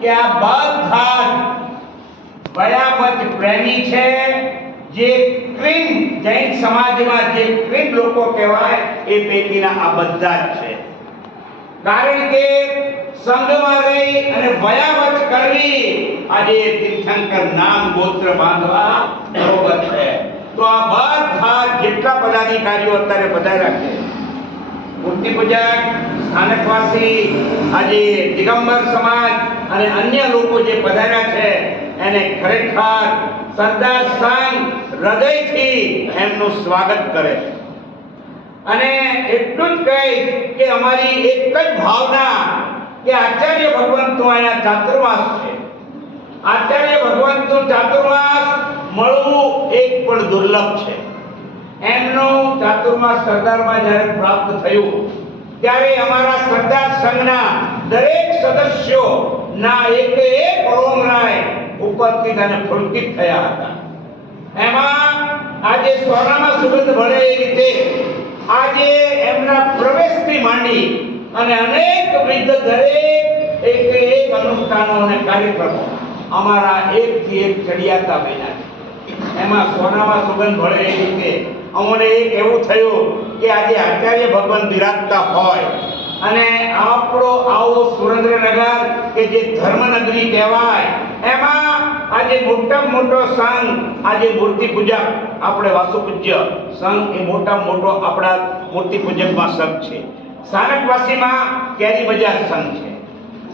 કે આ બધા જ પ્રેમી છે, જે ક્રીમ જૈન સમાજમાં જે ક્રીમ લોકો કહેવાય, એ પૈકીના આ બધા જ છે. કારણ કે સંઘમાં રહી અને વયાવત કરવી, આજે તીર્થંકર નામ ગોત્ર બાંધવા બરોબર છે. તો આ બધા જેટલા પદાધિકારીઓ અત્યારે બધા રાખે. મૂર્તિ પૂજક સ્થાનકવાસી, આજે દિગંબર સમાજ અને અન્ય લોકો જે પધાર્યા છે, એને ખરેખર સરદાર સંઘ હૃદયથી એમનું સ્વાગત કરે છે. અને એટલું જ કહીશ કે અમારી એક જ ભાવના કે આચાર્ય ભગવંતનું અહીંયા ચાતુર્વાસ છે. આચાર્ય ભગવંતનું ચાતુર્વાસ મળવું એક પણ દુર્લભ છે. એમનું ચાતુર્માસ સરદારમાં જ્યારે પ્રાપ્ત થયું ત્યારે અમારા સરદાર સંઘના દરેક સદસ્યો ના એક એક રોમરાય ઉપસ્થિત અને પુલકિત થયા હતા. એમાં આજે સોનામાં સુગંધ ભળે એ રીતે આજે એમના પ્રવેશથી માંડી અને અનેક વિધ દરેક એક એક અનુષ્ઠાનો અને કાર્યક્રમો અમારા એકથી એક ચડિયાતા બન્યા એમાં સોનામાં સુગંધ ભળે એ રીતે અમને એક એવું થયું કે આજે આચાર્ય ભગવાન બિરાજતા હોય અને આપણો આવો સુરેન્દ્રનગર કે જે ધર્મનગરી કહેવાય, એમાં આજે મોટામાં મોટો સંઘ, આજે મૂર્તિ પૂજક આપણે વાસુ પૂજ્ય સંઘ એ મોટામાં મોટો આપણા મૂર્તિ પૂજકમાં સંઘ છે. સ્થાનકવાસીમાં કેરી બજાર સંઘ છે.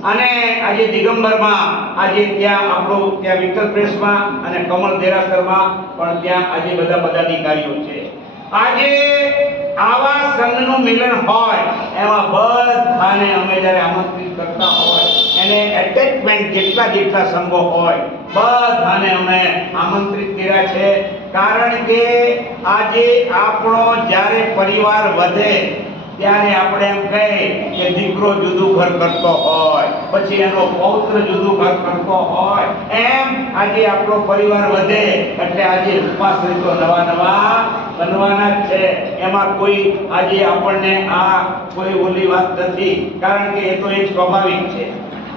અને આજે દિગંબરમાં આજે ત્યાં આપણું ત્યાં વિઠ્ઠલ પ્રેસમાં અને કમળ દેરાસરમાં પણ ત્યાં આજે બધા પદાધિકારીઓ છે. આજે આવા સંઘનું મિલન હોય, એમાં બધાને અમે જ્યારે આમંત્રિત કરતા હોય, એને એટેચમેન્ટ જેટલા જેટલા સંઘો હોય, બધાને અમે આમંત્રિત કર્યા છે. કારણ કે આજે આપણો જ્યારે પરિવાર વધે, ત્યારે આપણે એમ કહીએ કે દીકરો જુદું ઘર કરતો હોય, પછી એનો પૌત્ર જુદું ઘર કરતો હોય. એમ આજે આપણો પરિવાર વધે, એટલે આજે ઉપાશ્રી તો નવા નવા બનવાના જ છે. એમાં કોઈ આજે આપણને આ કોઈ ઓલી વાત નથી, કારણ કે એ તો એક સ્વાભાવિક છે.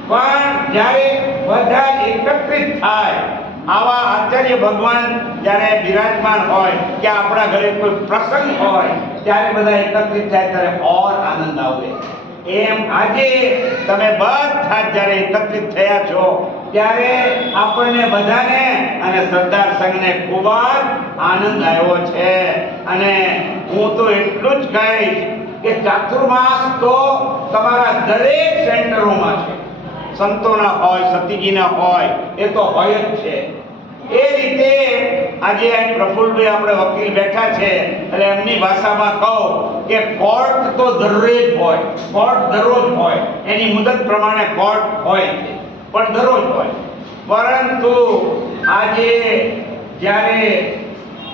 પણ જ્યારે બધા એકત્રિત થાય, આવા આચાર્ય ભગવાન જ્યારે બિરાજમાન હોય, કે આપણા ઘરે કોઈ પ્રસંગ હોય, ત્યારે બધા એકત્રિત થાય, ત્યારે ઓર આનંદ આવે. એમ આજે તમે બધા જ્યારે એકત્રિત થયા છો ત્યારે આપણને બધાને અને સરદાર સંઘને ખૂબ જ આનંદ આવ્યો છે. અને હું તો એટલું જ કહીશ કે ચાતુર્માસ તો તમારા દરેક સેન્ટરોમાં છે. સંતોના હોય, સતીજીના હોય, એ તો હોય જ છે. એ રીતે આજે અહીં પ્રફુલ્લભાઈ આપણે વકીલ બેઠા છે, એટલે એમની ભાષામાં કહું કે કોર્ટ તો દરરોજ હોય, કોર્ટ દરરોજ હોય, એની મુદત પ્રમાણે કોર્ટ હોય છે. પણ દરરોજ હોય. પરંતુ આજે જ્યારે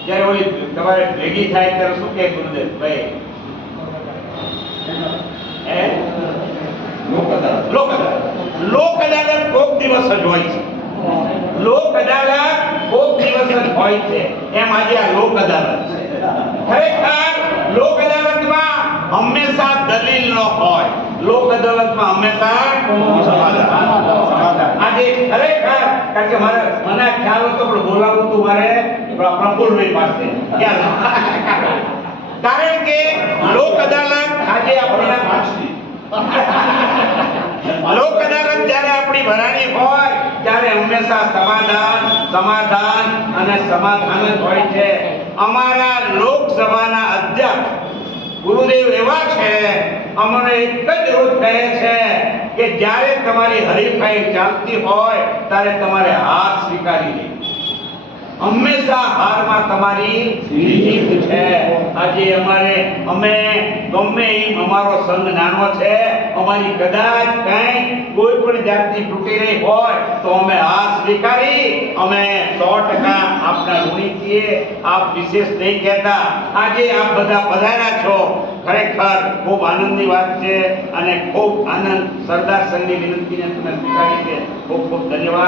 જ્યારે ઓલી તમારે ભેગી થાય ત્યારે શું કહે ગુરુદેવ ભાઈ? હે? લોક અદાલત. લોક અદાલત. લોક અદાલત કોક દિવસ જ હોય છે. લોક અદાલત કોક દિવસ જ હોય છે. એમ આજે આ લોક અદાલત છે. ખરેખર લોક અદાલતમાં હંમેશા દલીલ ન હોય. લોક અદાલતમાં હંમેશા સમાધાન સમાધાન. આજે ખરેખર કારણ કે મારે, મને ખ્યાલ હતો પણ બોલાવું હતું મારે પ્રફુલભાઈ પાસે. કારણ કે લોક અદાલત આજે આપણા લોક અદાલત જ્યારે આપણી ભરાણી હોય, ત્યારે હંમેશા સમાધાન સમાધાન અને સમાધાન જ હોય છે. અમારા લોકસભાના અધ્યક્ષ ગુરુદેવ એવા છે, અમને એક જ રોજ કહે છે કે જ્યારે તમારી હરીફાઈ ચાલતી હોય, ત્યારે તમારે હાર સ્વીકારી લેવી. હંમેશા હારમાં તમારી જીત છે. આજે અમારે, અમે ગમે એમ અમારો સંઘ નાનો છે, અમારી કદાચ કઈ કોઈ પણ જાતની ત્રુટિ રહી હોય તો અમે આ સ્વીકારી અમે સો ટકા આપના ઋણી છીએ. આપ વિશેષ નહીં કહેતા. આજે આપ બધા પધાર્યા છો. ખરેખર ખૂબ આનંદની વાત છે અને ખૂબ આનંદ સરદાર સંઘની વિનંતીને તમે સ્વીકારી છે. ખૂબ ખૂબ ધન્યવાદ.